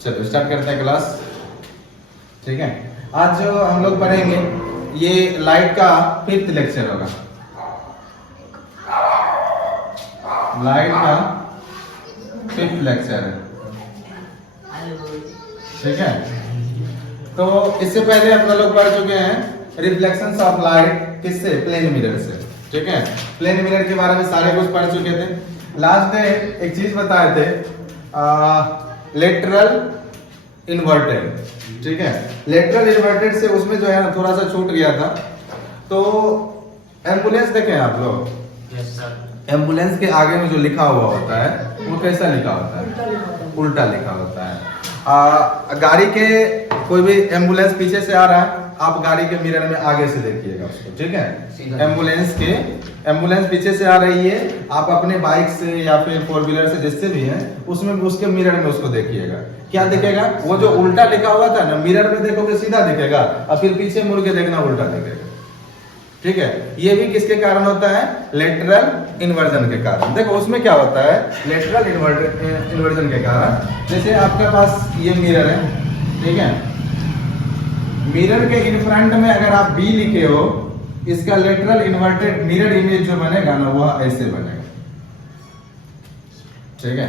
चलो स्टार्ट करते हैं क्लास। ठीक है, आज जो हम लोग पढ़ेंगे ये लाइट का 5th लेक्चर होगा। लाइट का 5th लेक्चर है। ठीक है, तो इससे पहले अपना लोग पढ़ चुके हैं रिफ्लेक्शंस ऑफ लाइट, किससे? प्लेन मिरर से। ठीक है, प्लेन मिरर के बारे में सारे कुछ पढ़ चुके थे। लास्ट डे एक चीज बताए थे, लेटरल इन्वर्टेड। ठीक है, लेटरल इन्वर्टेड से उसमें जो है ना थोड़ा सा छूट गया था। तो एम्बुलेंस देखें आप लोग, यस सर। एम्बुलेंस के आगे में जो लिखा हुआ होता है वो कैसा लिखा होता है? उल्टा लिखा होता है। गाड़ी के कोई भी एम्बुलेंस पीछे से आ रहा है, आप गाड़ी के मिरर में आगे से देखिएगा उसको। ठीक है, एम्बुलेंस पीछे से आ रही है, आप अपने बाइक से या फिर 4 व्हीलर से जिससे भी है उसमें उसके मिरर में उसको देखिएगा। क्या दिखेगा? वो जो उल्टा लिखा हुआ था ना, मिरर में देखोगे सीधा दिखेगा और फिर पीछे मुड़ के देखना उल्टा दिखेगा। ठीक है, ये भी किसके कारण होता है? लेटरल इन्वर्जन के कारण। देखो उसमें क्या होता है लेटरल इन्वर्जन के कारण। जैसे आपके पास ये मिरर है, ठीक है, मिरर के इन फ्रंट में अगर आप बी लिखे हो, इसका लेटरल इन्वर्टेड मिरर इमेज जो बनेगा ना वह ऐसे बनेगा। ठीक है,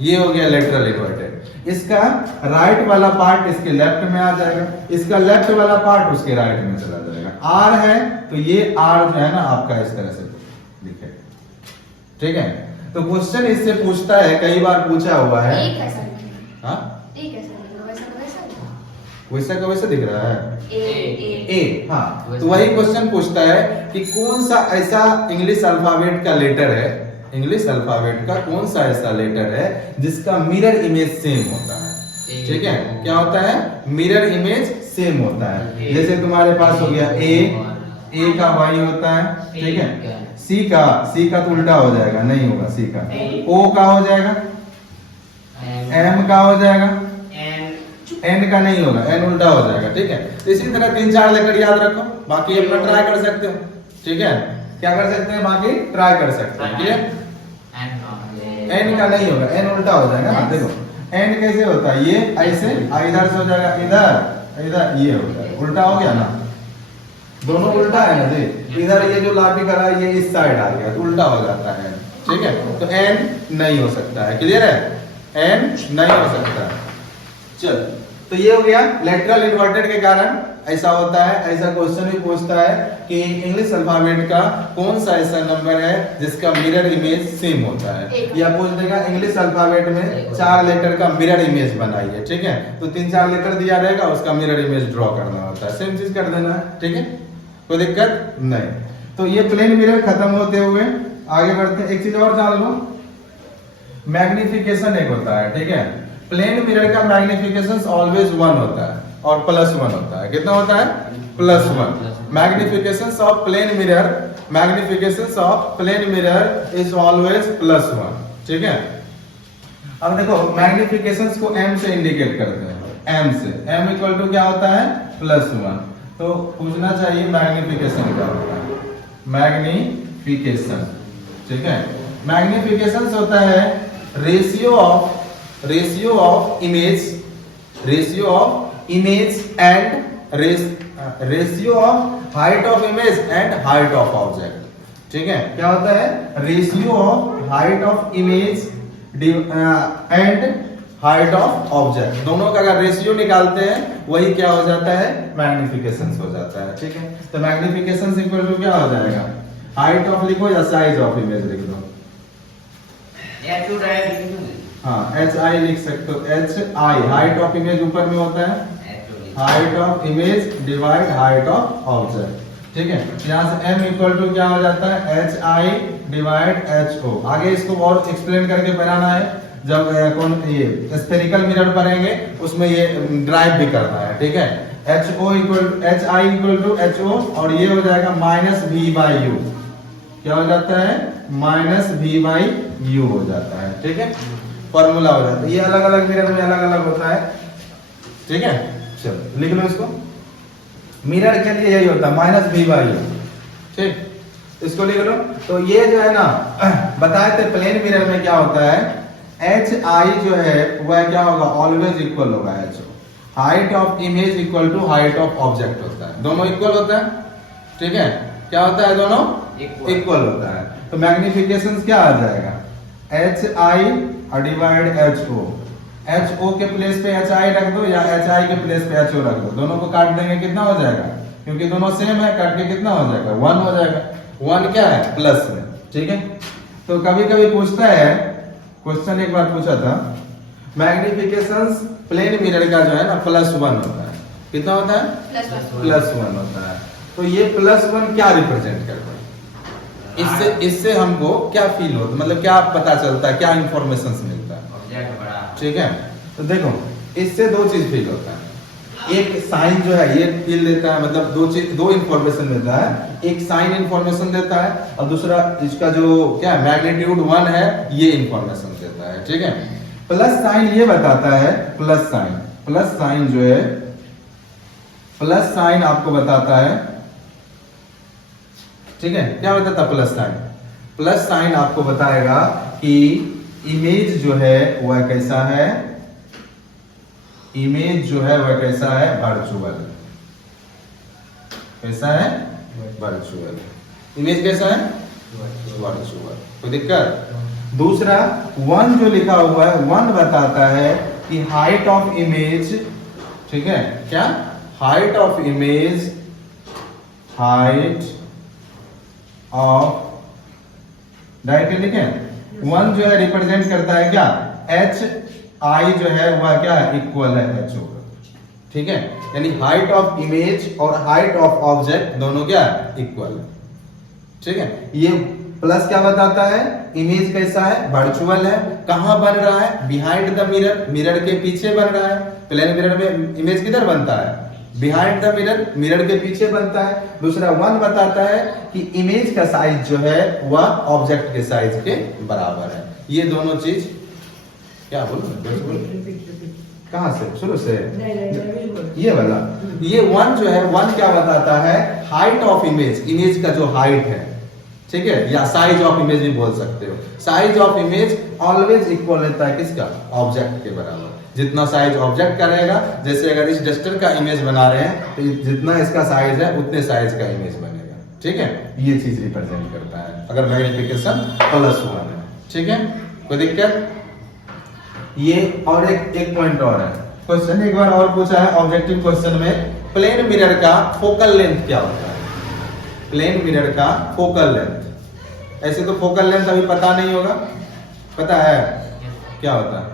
ये हो गया लेटरल इन्वर्टेड। इसका राइट वाला पार्ट इसके लेफ्ट में आ जाएगा, इसका लेफ्ट वाला पार्ट उसके राइट में चला जाएगा। आर है तो ये आर जो है ना आपका इस तरह से दिखेगा। ठीक है, तो क्वेश्चन इससे पूछता है, कई बार पूछा हुआ है। हाँ, वैसा का वैसा दिख रहा है ए। हाँ, तो वही क्वेश्चन पूछता है कि कौन सा ऐसा इंग्लिश अल्फाबेट का लेटर है, इंग्लिश अल्फाबेट का कौन सा ऐसा लेटर है जिसका मिरर इमेज सेम होता है। ठीक है, क्या होता है? मिरर इमेज सेम होता है। जैसे तुम्हारे पास हो गया ए का वाई होता है। ठीक है, सी का तो उल्टा हो जाएगा, नहीं होगा सी का। ओ का हो जाएगा, एम का हो जाएगा, एन का नहीं होगा, एन उल्टा हो जाएगा। ठीक है, तो इसी तरह 3-4 लेटर याद रखो, बाकी अपना ट्राई कर सकते हो। ठीक है, क्या कर सकते हैं? बाकी ट्राई कर सकते हैं। ठीक है, एन का नहीं होगा, एन उल्टा हो जाएगा ना। देखो एन कैसे होता है? ये ऐसे इधर से हो जाएगा, इधर इधर ये हो जाएगा, उल्टा हो गया ना। दोनों उल्टा है ना जी। इधर ये जो लापी करा है ये इस साइड आ गया तो उल्टा हो जाता है। ठीक है, तो एन नहीं हो सकता है। क्लियर है? एन नहीं हो सकता है। चल, तो ये हो गया लेटरल इन्वर्टेड के कारण ऐसा होता है। ऐसा क्वेश्चन भी पूछता है कि इंग्लिश अल्फाबेट का कौन सा ऐसा नंबर है जिसका मिरर इमेज सेम होता है। या पूछ देगा इंग्लिश अल्फाबेट में 4 लेटर का मिरर इमेज बनाइए। ठीक है, तो 3-4 लेटर दिया रहेगा, उसका मिरर इमेज ड्रॉ करना होता है, सेम चीज कर देना है। ठीक है, कोई दिक्कत नहीं। तो ये प्लेन मिरर खत्म होते हुए आगे बढ़ते हैं। एक चीज और जान लो, मैग्निफिकेशन एक होता है। ठीक है, प्लेन मिरर का मैग्निफिकेशन ऑलवेज 1 होता है और +1 होता है। कितना होता है? +1। Magnification of plane mirror is always +1। ठीक है, अब देखो मैग्निफिकेशन को m से इंडिकेट करते हैं, m से। m इक्वल टू क्या होता है? +1। तो पूछना चाहिए मैग्निफिकेशन क्या होता है? मैग्निफिकेशन। ठीक है, मैग्निफिकेशन होता है ratio of image and ratio of height of image and height of object. ठीक है, क्या होता है? Ratio of height of image and height of object, दोनों का अगर रेशियो निकालते हैं वही क्या हो जाता है? मैग्निफिकेशन हो जाता है। ठीक है, तो मैग्निफिकेशन इक्वल टू क्या हो जाएगा? हाइट ऑफ लिखो या साइज ऑफ इमेज लिख दो। हाँ, HI लिख सकते हो। HI हाइट ऑफ इमेज ऊपर में होता है, height of image divide height of object. ठीक है, यहाँ से m इक्वल टू क्या हो जाता है? HI divide HO। आगे इसको और एक्सप्लेन करके बनाना है, जब कौन ये स्फेरिकल मिरर पढ़ेंगे उसमें ये ड्राइव भी करना है। ठीक है, HI इक्वल टू HO और ये हो जाएगा -V/U। क्या हो जाता है? -V/U हो जाता है। ठीक है, फॉर्मूला हो जाता है। ये अलग अलग मिरर में अलग अलग होता है। ठीक है, चलो लिख लो इसको। मिरर के लिए यही होता है -V/U। ठीक, इसको लिख लो। तो ये जो है ना बताए थे प्लेन मिरर में क्या होता है एच आई जो है वह क्या होगा, ऑलवेज इक्वल होगा H. Height of image equal to height of object होता है, दोनों इक्वल होता है, ठीक है। क्या होता है, दोनों इक्वल होता है। तो मैग्निफिकेशन क्या आ जाएगा, H I divide H O. H O के प्लेस पे एच आई रख दो या एच आई के प्लेस पे एच ओ रख दो, दोनों को काट देंगे, कितना हो जाएगा, क्योंकि दोनों सेम है, काट के कितना हो जाएगा, 1 हो जाएगा। 1 क्या है, प्लस में, ठीक है। तो कभी कभी पूछता है, क्वेश्चन एक बार पूछा था, मैग्निफिकेशन प्लेन मिरर का जो है ना +1 होता है, कितना होता है, +1 होता है। तो ये +1 क्या रिप्रेजेंट करता है, इससे हमको क्या फील होता है, मतलब क्या पता चलता है, क्या इंफॉर्मेशन मिलता है, ठीक है। तो देखो इससे दो चीज फील होता है, एक साइन जो है ये फील देता है, मतलब दो इंफॉर्मेशन मिलता है, एक साइन इंफॉर्मेशन देता है और दूसरा इसका जो क्या है मैग्नीट्यूड 1 है ये इंफॉर्मेशन देता है, ठीक है। प्लस साइन ये बताता है, प्लस साइन जो है, प्लस साइन आपको बताता है, ठीक है। क्या बताता है प्लस साइन, प्लस साइन आपको बताएगा कि इमेज जो है वह कैसा है, इमेज जो है वह कैसा है, वर्चुअल, कैसा है, वर्चुअल, इमेज कैसा है, वर्चुअल, कोई दिक्कत। दूसरा 1 जो लिखा हुआ है, 1 बताता है कि हाइट ऑफ इमेज, ठीक है, क्या, height of image, height of, directly लिखें, 1 जो है रिप्रेजेंट करता है क्या, एच आई जो है वह क्या है, इक्वल है एच ओ, ठीक है। यानी हाइट ऑफ इमेज और हाइट ऑफ ऑब्जेक्ट दोनों क्या है, इक्वल है, ठीक है। ये प्लस क्या बताता है, इमेज कैसा है, वर्चुअल है, कहां बन रहा है, बिहाइंड द मिरर, मिरर के पीछे बन रहा है। प्लेन मिरर में इमेज किधर बनता है, बिहाइंड द मिरर, मिरर के पीछे बनता है। दूसरा 1 बताता है कि इमेज का साइज जो है वह ऑब्जेक्ट के साइज के बराबर है। ये दोनों चीज क्या बोलूं, कहां से, शुरू से, ये वाला, ये 1 जो है, 1 क्या बताता है, हाइट ऑफ इमेज, इमेज का जो हाइट है, ठीक है, या साइज ऑफ इमेज भी बोल सकते हो। Size of image always equal रहता है किसका, ऑब्जेक्ट के बराबर। जितना साइज ऑब्जेक्ट का रहेगा, जैसे अगर इस डस्टर का इमेज बना रहे हैं तो जितना इसका साइज है उतने साइज का इमेज बनेगा, ठीक है। ये चीज रिप्रेजेंट करता है अगर मैग्निफिकेशन +1 है, ठीक है, कोई दिक्कत। ये और एक पॉइंट और है, क्वेश्चन एक बार और पूछा है ऑब्जेक्टिव क्वेश्चन में, प्लेन मिरर का फोकल लेंथ क्या होता है, प्लेन मिरर का फोकल लेंथ। ऐसे तो फोकल लेंथ अभी पता नहीं होगा, पता है क्या होता है,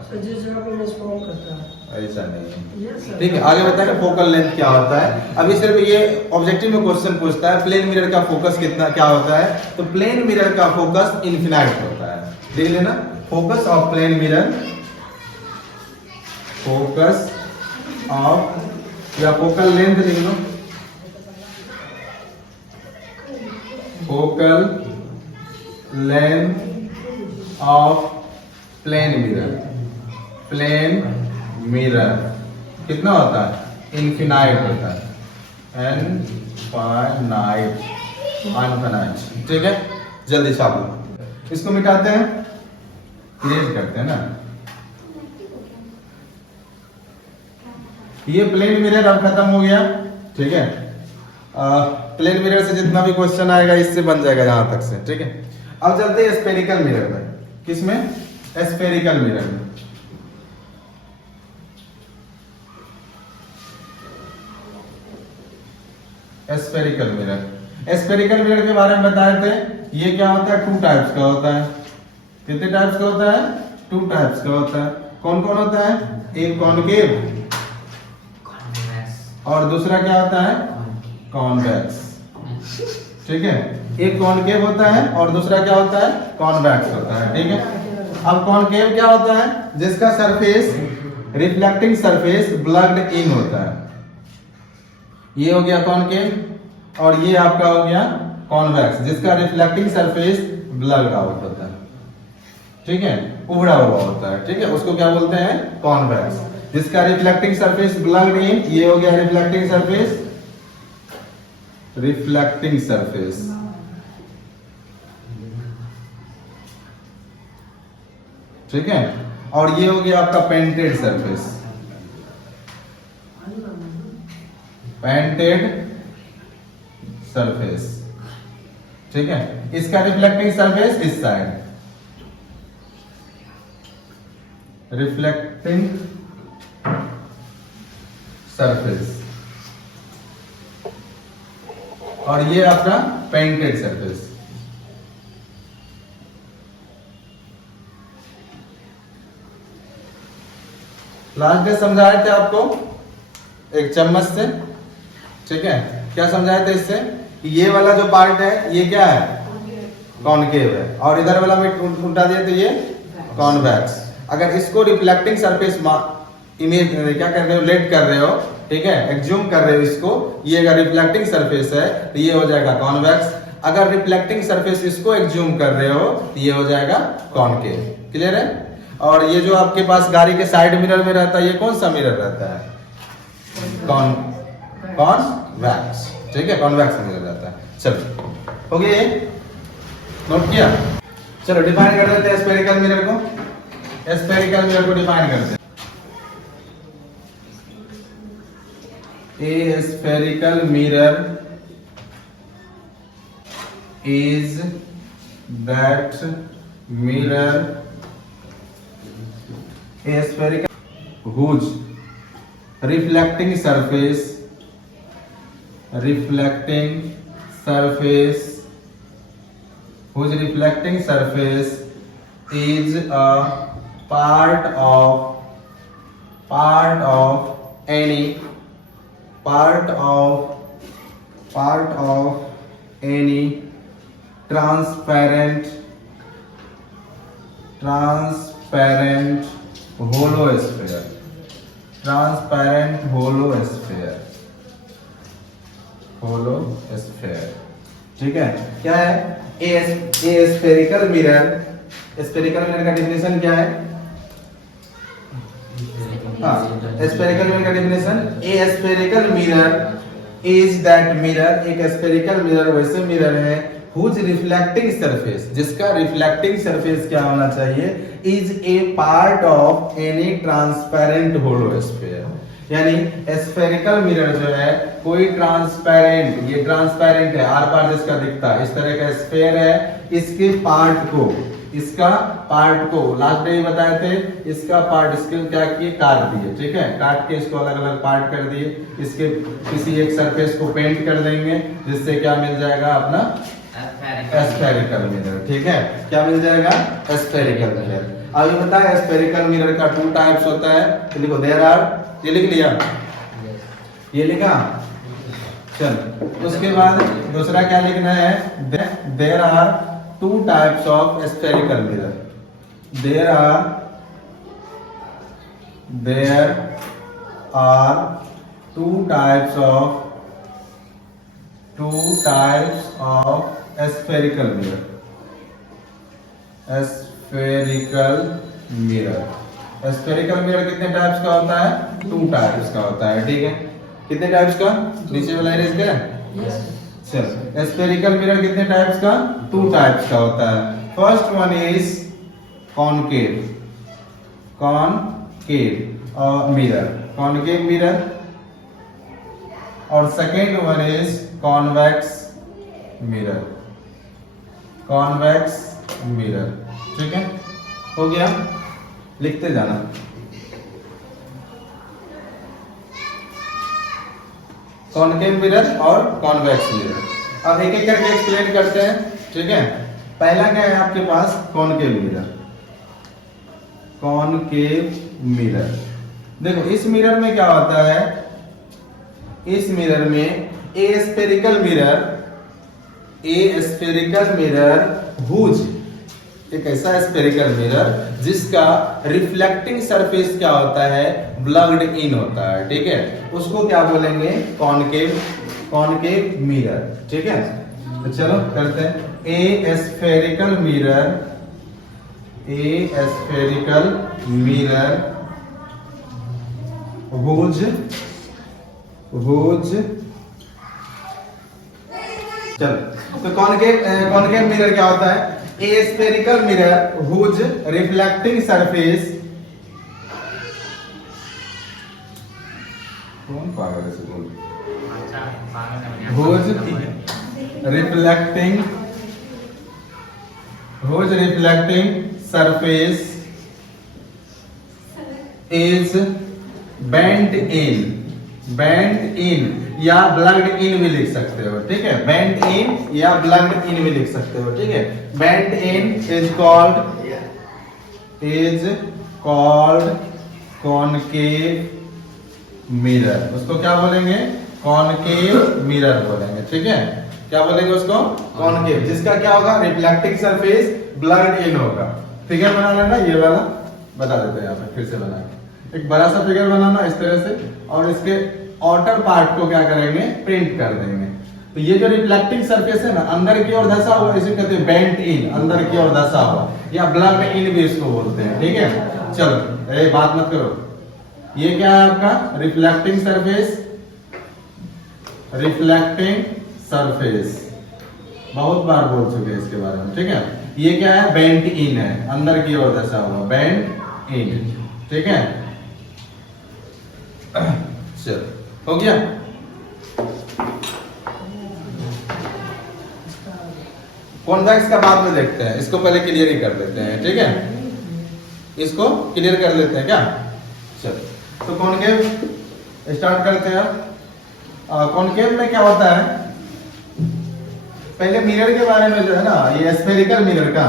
ऐसा नहीं है, ठीक है। आगे बताएंगे फोकल लेंथ क्या होता है। अभी सिर्फ ये ऑब्जेक्टिव में क्वेश्चन पूछता है प्लेन मिरर का फोकस कितना क्या होता है, तो प्लेन मिरर का फोकस इनफिनाइट होता है, देख लेना, focus of plane mirror, focus of, या फोकल लेंथ लिख लो, focal length of plane mirror, plane mirror कितना होता है, इनफिनाइट होता है, इनफिनाइट, ठीक है। जल्दी छापो, इसको मिटाते हैं, इरेज करते हैं ना। ये प्लेन मिरर अब खत्म हो गया, ठीक है। प्लेन मिरर से जितना भी क्वेश्चन आएगा इससे बन जाएगा यहां तक से, ठीक है। अब चलते हैं स्फेरिकल मिरर में, किसमें, स्फेरिकल मिरर में। स्फेरिकल मिरर, स्फेरिकल मिरर के बारे में बताए थे, ये क्या होता है, 2 टाइप्स का होता है। कितने टाइप्स का होता है, 2 टाइप्स का होता है। कौन कौन होता है, एक कॉनकेव और दूसरा क्या होता है, कॉन्वेक्स, ठीक है। एक कॉनकेव होता है और दूसरा क्या होता है, कॉन्वेक्स होता है, ठीक है। अब कॉनकेव क्या होता है, जिसका सरफेस, रिफ्लेक्टिंग सरफेस ब्लग्ड इन होता है, ये हो गया कॉनकेव, और ये आपका हो गया कॉन्वेक्स, जिसका रिफ्लेक्टिंग सरफेस ब्लग्ड आउट होता है, ठीक है, उभरा हुआ होता है, ठीक है। उसको क्या बोलते हैं, कॉन्वेक्स। जिसका रिफ्लेक्टिंग सरफेस ब्लग्ड इन, ये हो गया रिफ्लेक्टिंग सरफेस, रिफ्लेक्टिंग सरफेस, ठीक है। और ये हो गया आपका पेंटेड सरफेस, पेंटेड सरफेस, ठीक है। इसका रिफ्लेक्टिंग सरफेस इस साइड, रिफ्लेक्टिंग सरफेस, और ये आपका पेंटेड सरफेस। लास्ट डे समझाए थे आपको एक चम्मच से, ठीक है। क्या समझाए थे इससे? ये वाला जो पार्ट है ये क्या है? कॉनकेव है, और इधर वाला में उल्टा दिया तो ये कॉन्वेक्स। अगर इसको रिफ्लेक्टिंग सरफेस इमेज क्या कर रहे हो, लेट कर रहे हो, ठीक है, एग्ज्यूम कर रहे हो इसको, ये अगर रिफ्लेक्टिंग सरफेस है तो ये हो जाएगा कॉन्वेक्स। अगर रिफ्लेक्टिंग सरफेस इसको एग्ज्यूम कर रहे हो तो ये हो जाएगा कॉनकेव। क्लियर है? और ये जो आपके पास गाड़ी के साइड मिरर में रहता है, ये कौन सा मिरर रहता है? कॉन्वेक्स, ठीक है, कॉन्वेक्स मिरर रहता है। चलो हो गया ये, नोट किया? चलो डिफाइन कर देते हैं स्फेरिकल मिरर को। स्फेरिकल मिरर को डिफाइन करते हैं। A spherical mirror is that mirror, a spherical whose reflecting surface is a part of any transparent hollow sphere, ठीक है। क्या है? A spherical mirror, spherical mirror का डेफिनेशन क्या है? स्फेरिकल मिरर का definition, a spherical mirror is that mirror, एक spherical mirror वैसे मिरर है whose रिफ्लेक्टिंग सरफेस, जिसका रिफ्लेक्टिंग सरफेस क्या होना चाहिए? Is a part of any transparent hollow sphere. यानी स्फेरिकल मिरर जो है कोई ट्रांसपेरेंट, ये ट्रांसपेरेंट है, आर पार जिसका दिखता है, इस तरह का स्फीयर है, इसके पार्ट को, इसका पार्ट को लास्ट डे ही बताए थे, इसका पार्ट इसके क्या किए? काट दिए, ठीक है, काट के इसको अलग अलग पार्ट कर दिए, इसके किसी एक सरफेस को पेंट कर देंगे, जिससे क्या मिल जाएगा? अपना स्फेरिकल मिरर, ठीक है। क्या मिल जाएगा? Spherical mirror. अभी बताया स्फेरिकल मिरर का 2 टाइप्स होता है, तो लिखो देयर आर, ये लिख लिया, ये लिखा, चल। उसके बाद दूसरा क्या लिखना है? There are 2 types of spherical mirror, there are 2 types of spherical mirror, spherical mirror कितने टाइप्स का होता है? 2 टाइप्स का होता है, ठीक है। कितने टाइप्स का? नीचे वाला इरेज करें? चल, spherical mirror कितने टाइप्स का? 2 टाइप्स का होता है। First one is concave mirror, concave mirror, और second one is convex mirror, ठीक है। हो गया? लिखते जाना। कॉनकेव मिरर और कॉन्वेक्स मिरर। अब एक एक करके एक्सप्लेन करते हैं, ठीक है। पहला क्या है आपके पास? Concave mirror. देखो इस मिरर में क्या होता है? इस मिरर में ए स्फेरिकल मिरर हुज, एक ऐसा स्फेरिकल मिरर जिसका रिफ्लेक्टिंग सरफेस क्या होता है? ब्लग्ड इन होता है, ठीक है, उसको क्या बोलेंगे? कॉनकेव मिरर, ठीक है। तो चलो करते हैं। ए स्फेरिकल मिरर हुज चलो, तो कॉनकेव मिरर क्या होता है? A spherical mirror whose reflecting surface कौन पागल है इसे बोल? अच्छा पागल है। whose reflecting surface is bent in या ब्लग्ड इन भी लिख सकते हो, ठीक है। बेंट इन या ब्लग्ड इन भी लिख सकते हो, ठीक है। Bent in is called concave mirror. उसको क्या बोलेंगे? कॉनकेव मिरर बोलेंगे, ठीक है। क्या बोलेंगे उसको? कॉनकेव, जिसका क्या होगा? रिफ्लेक्टिंग सरफेस ब्लग्ड इन होगा। फिगर बना लेना, ये वाला बता देते हैं यहाँ पे, फिर से बना के एक बड़ा सा फिगर बनाना इस तरह से, और इसके आउटर पार्ट को क्या करेंगे? प्रिंट कर देंगे। तो ये जो रिफ्लेक्टिंग सरफेस है ना, अंदर की ओर धंसा हुआ, इसे कहते हैं बेंट इन, अंदर की ओर धंसा हुआ, या ब्लग्ड इन भी इसको बोलते हैं, ठीक है। चलो ए बात मत करो। ये क्या है आपका? Reflecting surface. बहुत बार बोल चुके हैं इसके बारे में, ठीक है। ये क्या है? बेंट इन है, अंदर की ओर धंसा हुआ, बेंट इन, ठीक है। चलो हो गया। कॉन्वेक्स का बाद में देखते हैं, इसको पहले क्लियर ही कर लेते हैं, ठीक है। इसको क्लियर कर लेते हैं क्या? चलो तो कॉनकेव स्टार्ट करते हैं। कॉनकेव में क्या होता है? पहले मिरर के बारे में जो है ना, ये स्फेरिकल मिरर का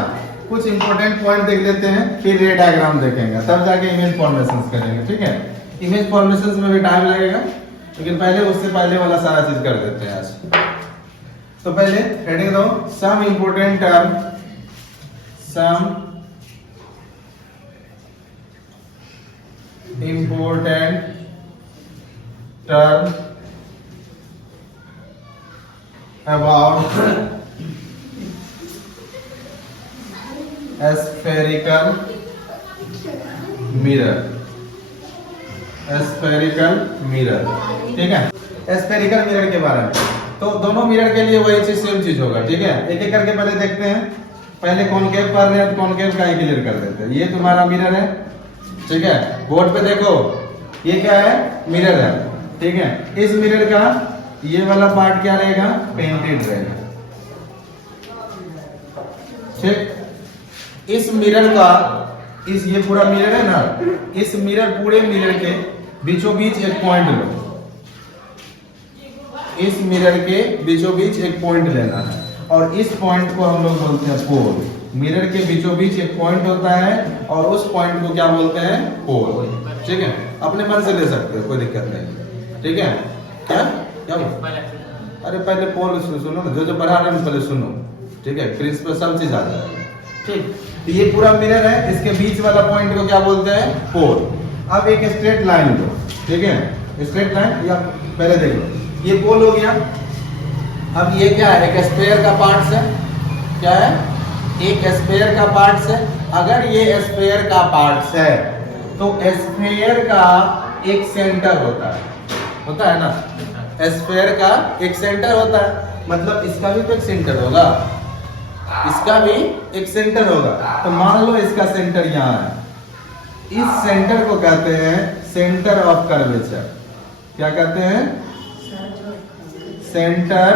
कुछ इंपॉर्टेंट पॉइंट देख लेते हैं, फिर रे डायग्राम देखेंगे, तब जाके इमेज फॉर्मेशंस करेंगे, ठीक है। इमेज फॉर्मेशंस में भी टाइम लगेगा, लेकिन पहले उससे पहले वाला सारा चीज कर देते हैं आज। तो पहले हेडिंग दो, some important term, some important term about spherical mirror, spherical mirror, ठीक है। spherical mirror के बारे में तो दोनों मिरर के लिए वही चीज, सेम चीज होगा, ठीक है। एक एक करके पहले देखते हैं। पहले कॉनकेव कर रहे हैं तो कॉनकेव का ही क्लियर कर देते हैं। ये तुम्हारा मिरर है, ठीक है। बोर्ड पे देखो, ये क्या है? मिरर है, ठीक है। इस मिरर का ये वाला पार्ट क्या रहेगा? पेंटेड रहेगा, ठीक। इस मिरर का, इस ये पूरा मिरर है ना, इस मिरर पूरे मिरर के बीचों बीच एक पॉइंट लो। इस मिरर के बीचों बीच एक पॉइंट लेना है, और इस पॉइंट को हम लोग बोलते हैं पोल। मिरर के बीचों बीच एक पॉइंट होता है, और उस पॉइंट को क्या बोलते हैं? पोल, ठीक है। अपने मन से ले सकते हो, कोई दिक्कत नहीं, ठीक है। क्या क्या अरे पहले पोल सुनो ना, जो पढ़ा रहे हैं पहले सुनो, ठीक है। प्रिंसिपल सब चीज आ जाएगा, ठीक। तो ये पूरा मिरर है, इसके बीच वाला पॉइंट को क्या बोलते हैं? पोल। अब एक स्ट्रेट लाइन लो, ठीक है। स्ट्रेट लाइन, या पहले देखो, ये पोल हो गया। अब ये क्या है? एक स्फीयर का पार्ट है, क्या है? एक स्फीयर का पार्ट है। अगर ये स्फीयर का पार्ट है तो स्फीयर का एक सेंटर होता है ना। स्फीयर का एक सेंटर होता है, मतलब इसका भी तो एक सेंटर होगा, इसका भी एक सेंटर होगा। तो मान लो इसका सेंटर यहाँ है, इस सेंटर को कहते हैं सेंटर ऑफ कर्वेचर। क्या कहते हैं? सेंटर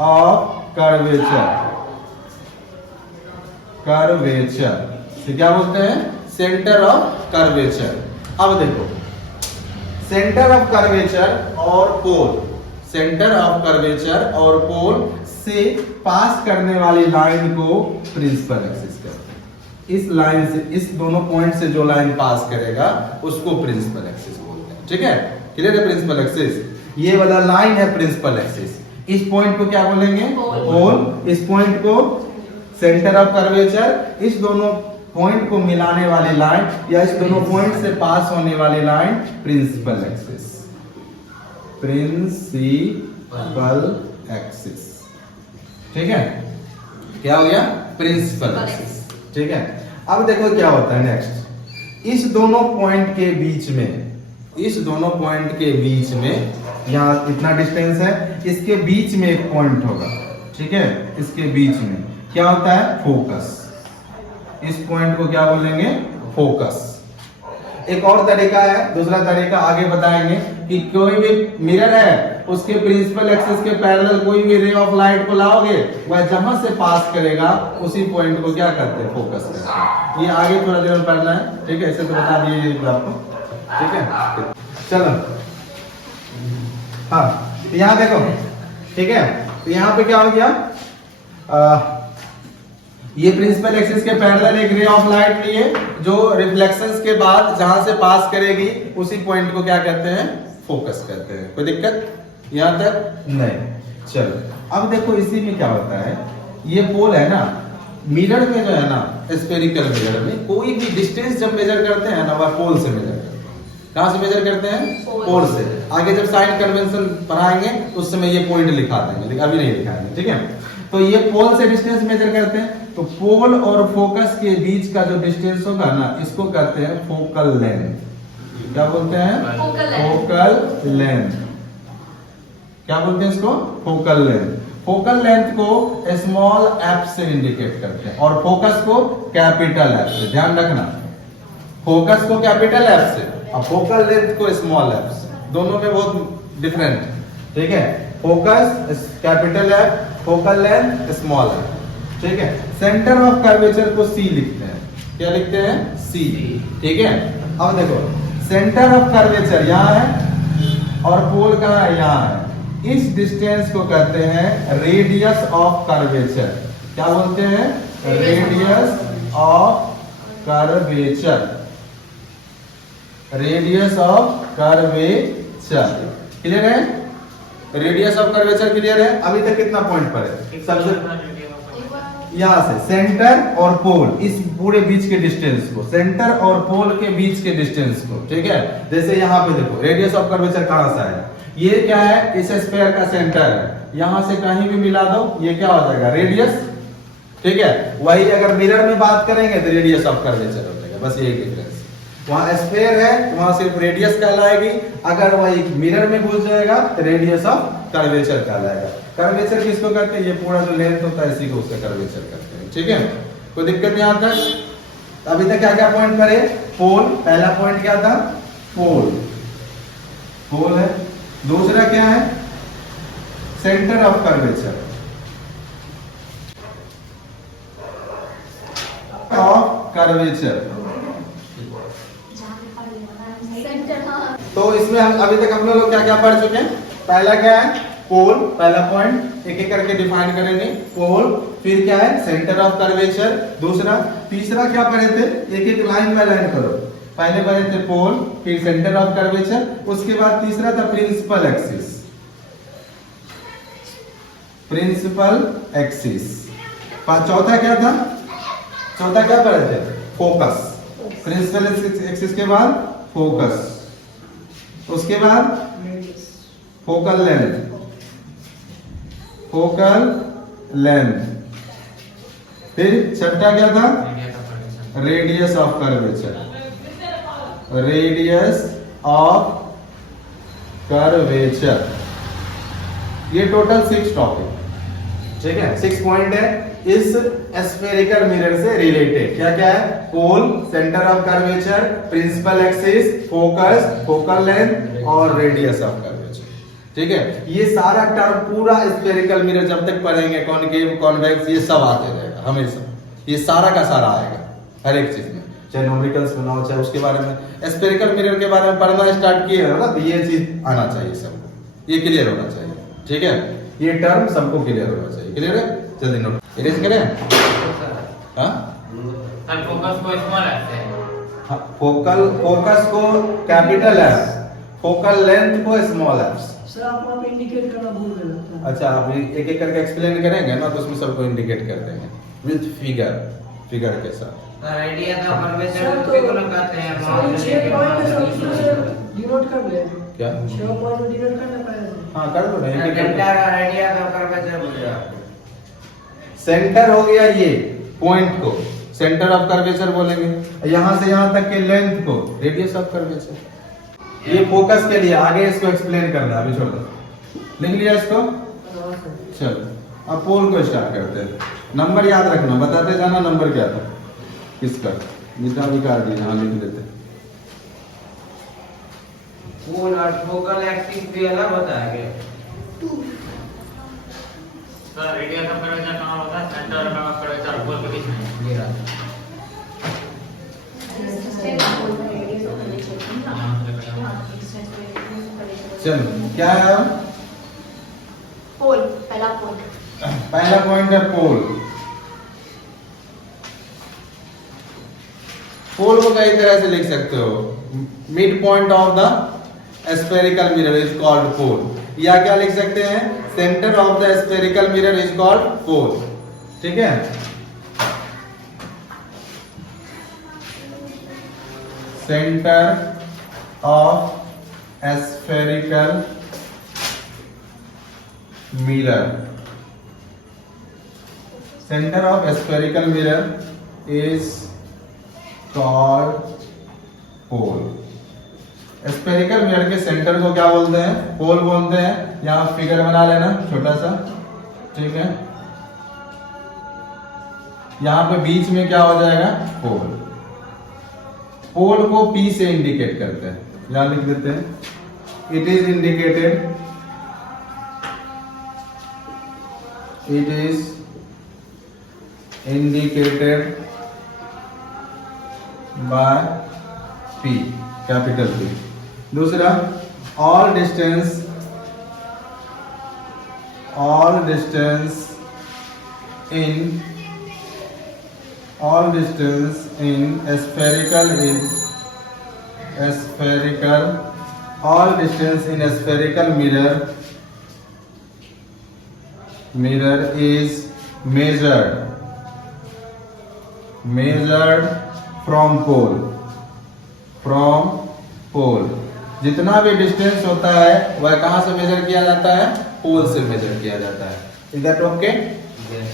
ऑफ कर्वेचर, क्या बोलते हैं? Centre of curvature. अब देखो, सेंटर ऑफ कर्वेचर और पोल, सेंटर ऑफ कर्वेचर और पोल से पास करने वाली लाइन को प्रिंसिपल एक्सिस कहते हैं। इस लाइन से, इस दोनों पॉइंट से जो लाइन पास करेगा उसको प्रिंसिपल एक्सिस बोलते हैं, ठीक है। क्लियर है? प्रिंसिपल एक्सिस, ये वाला लाइन है प्रिंसिपल एक्सिस। इस पॉइंट को क्या बोलेंगे? पोल। इस पॉइंट को सेंटर ऑफ कर्वेचर, इस दोनों पॉइंट को मिलाने वाली लाइन या इस दोनों पॉइंट से पास होने वाली line principal axis, principal axis, ठीक है। क्या हो गया? प्रिंसिपल एक्सिस, ठीक है। अब देखो क्या होता है नेक्स्ट। इस दोनों पॉइंट के बीच में, इस दोनों पॉइंट के बीच में, यहाँ इतना डिस्टेंस है, इसके बीच में एक पॉइंट होगा, ठीक है। इसके बीच में क्या होता है? फोकस। इस पॉइंट को क्या बोलेंगे? फोकस। एक और तरीका है, दूसरा तरीका आगे बताएंगे कि कोई भी मिरर है उसके प्रिंसिपल एक्सिस के पैरेलल कोई भी रे ऑफ लाइट को लाओगे, वह जहां से पास करेगा उसी पॉइंट को क्या करते हैं, फोकस करते हैं। ये आगे थोड़ा देर में पढ़ना है, ठीक है, इसे तो बता दिए आपको, ठीक है। चलो हाँ, तो यहाँ देखो, ठीक है, तो यहाँ पे क्या हो गया, ये प्रिंसिपल एक्सिस के पैरेलल एक रे ऑफ लाइट लिए जो रिफ्लेक्शंस के बाद जहां से पास करेगी उसी पॉइंट को क्या कहते हैं, फोकस कहते हैं। कोई दिक्कत यहां तक नहीं। चलो अब देखो इसी में क्या होता है, ये पोल है ना, मिरर में जो है ना, स्फेरिकल मिरर में कोई भी डिस्टेंस जब मेजर करते हैं ना, वह पोल से मेजर करते हैं। कहां से मेजर करते हैं, पोल से। आगे जब साइन कन्वेंशन पढ़ाएंगे उस समय ये पॉइंट लिखा देंगे, लेकिन अभी नहीं लिखाएंगे, ठीक है। तो ये पोल से डिस्टेंस मेजर करते हैं, तो पोल और फोकस के बीच का जो डिस्टेंस होगा ना, इसको कहते हैं फोकल लेंथ। क्या बोलते हैं, फोकल लेंथ। क्या बोलते हैं इसको, फोकल लेंथ। फोकल लेंथ को स्मॉल एफ से इंडिकेट करते हैं और फोकस को कैपिटल एफ से। ध्यान रखना, फोकस को कैपिटल एफ से और फोकल लेंथ को स्मॉल एफ से, दोनों में बहुत डिफरेंट, ठीक है। Focus capital F, focal length small F, ठीक है। सेंटर ऑफ कर्वेचर को सी लिखते हैं। क्या लिखते हैं, सी, ठीक है। अब देखो सेंटर ऑफ कर्वेचर यहाँ है और पोल कहाँ है, यहाँ है। इस डिस्टेंस को कहते हैं रेडियस ऑफ कर्वेचर। क्या बोलते हैं, radius of curvature, radius of curvature. Clear है, रेडियस ऑफ कर्वेचर क्लियर है। अभी तक कितना पॉइंट पर है, सबसे यहां से सेंटर और पोल, इस पूरे बीच के डिस्टेंस को, सेंटर और पोल के बीच के डिस्टेंस को, ठीक है। जैसे यहाँ पे देखो रेडियस ऑफ कर्वेचर कहां से है, ये क्या है, इस स्फीयर का सेंटर है, यहां से कहीं भी मिला दो ये क्या हो जाएगा, रेडियस, ठीक है। वही अगर मिरर में बात करेंगे तो रेडियस ऑफ कर्वेचर हो जाएगा, बस यही डिफरेंस। वहां स्फीयर है वहां सिर्फ रेडियस कहलाएगी, अगर वही मिरर में घुस जाएगा तो रेडियस ऑफ कर्वेचर कहलाएगा। कर्वेचर किसको कहते हैं, ये पूरा जो लेंथ होता है इसी को उसका कर्वेचर कहते हैं, ठीक है। कोई दिक्कत यहां तक। अभी तक क्या क्या पॉइंट करे, पोल, पहला पॉइंट क्या था, पोल, पोल है। दूसरा क्या है, centre of curvature, of curvature. तो इसमें हम अभी तक हम लोग क्या क्या पढ़ चुके हैं, पहला क्या है, पोल, पहला पॉइंट एक एक करके डिफाइन करेंगे, पोल, फिर क्या है, सेंटर ऑफ कर्वेचर, दूसरा, तीसरा क्या पढ़े थे, एक एक लाइन बाय लाइन करो। पहले पढ़े थे पोल, फिर सेंटर ऑफ कर्वेचर, उसके बाद तीसरा था प्रिंसिपल एक्सिस, प्रिंसिपल एक्सिस। चौथा क्या था, चौथा क्या पढ़े थे, फोकस, प्रिंसिपल एक्सिस के बाद फोकस, उसके बाद फोकल लेंथ, फोकल लेंथ, फिर छठा क्या था, radius of curvature, radius of curvature. ये टोटल 6 टॉपिक, ठीक है, 6 पॉइंट है इस स्फेरिकल मिरर से रिलेटेड। क्या क्या है, pole, centre of curvature, principal axis, focus, focal length और रेडियस ऑफ कर्वेचर, ठीक है। ये सारा टर्म पूरा स्फेरिकल मिरर जब तक पढ़ेंगे, कॉनकेव, कॉन्वेक्स, ये सब आते रहेगा हमेशा, ये सारा का सारा आएगा हर एक चीज में, चाहे न्यूमेरिकल्स बनाओ चाहे उसके बारे में। स्फेरिकल मिरर के बारे में पढ़ना स्टार्ट किए हो ना, तो ये चीज आना चाहिए सबको, ये क्लियर होना चाहिए, ठीक है। ये टर्म सबको क्लियर होना चाहिए, क्लियर है। जल्दी नोट इरेज करें। हाँ, फोकस को स्मॉल एफ से, फोकल, फोकस को कैपिटल एफ, फोकल लेंथ को स्मॉल एफ। सर आप इंडिकेट करना भूल गए लगता है। अच्छा, आप एक एक करके एक्सप्लेन करेंगे ना, तो उसमें सबको इंडिकेट कर देंगे विद फिगर, फिगर के साथ। रेडियस ऑफ कर्वेचर को लगाते हैं, सर 6 पॉइंट है, सब डिनोट कर ले। क्या 6 पॉइंट डिनोट करना पड़ेगा। हाँ कर दो ना, एक एक डेल्टा करके। रेडियस ऑफ कर्वेचर बोल रहा है, सेंटर हो गया ये पॉइंट को सेंटर ऑफ कर्वेचर बोलेंगे, यहां से यहां तक के लेंथ को रेडियस ऑफ कर्वेचर। ये फोकस के लिए, आगे इसको एक्सप्लेन करना है, अभी छोड़ो, लिख लिया इसको। चलो अब पोल को स्टार्ट करते हैं। नंबर याद रखना, बताते जाना नंबर क्या था किसका, जितना भी काट दिया, हाँ लिख लेते। पोल और फोकल एक्सिस भी अलग होता है क्या? सर रेडियस ऑफ कर्वेचर कहाँ होता है? सेंटर ऑफ कर्वेचर पोल के बीच में। मेरा चलो क्या है पोल, पहला पोल। पहला पॉइंट है पोल। पोल को कई तरह से लिख सकते हो। Mid point of the spherical mirror is called pole, या क्या लिख सकते हैं, centre of the spherical mirror is called pole. ठीक है, centre of spherical mirror, center of spherical mirror is called pole। spherical mirror के सेंटर को क्या बोलते हैं? पोल बोलते हैं। यहां फिगर बना लेना छोटा सा, ठीक है। यहां पे बीच में क्या हो जाएगा? पोल। पोल को P से इंडिकेट करते हैं, यहां लिख देते हैं। It is indicated by P, capital P। दूसरा, all distance in spherical mirror is measured from pole। जितना भी डिस्टेंस होता है वह कहां से मेजर किया जाता है? पोल से मेजर किया जाता है। Is that okay? yes।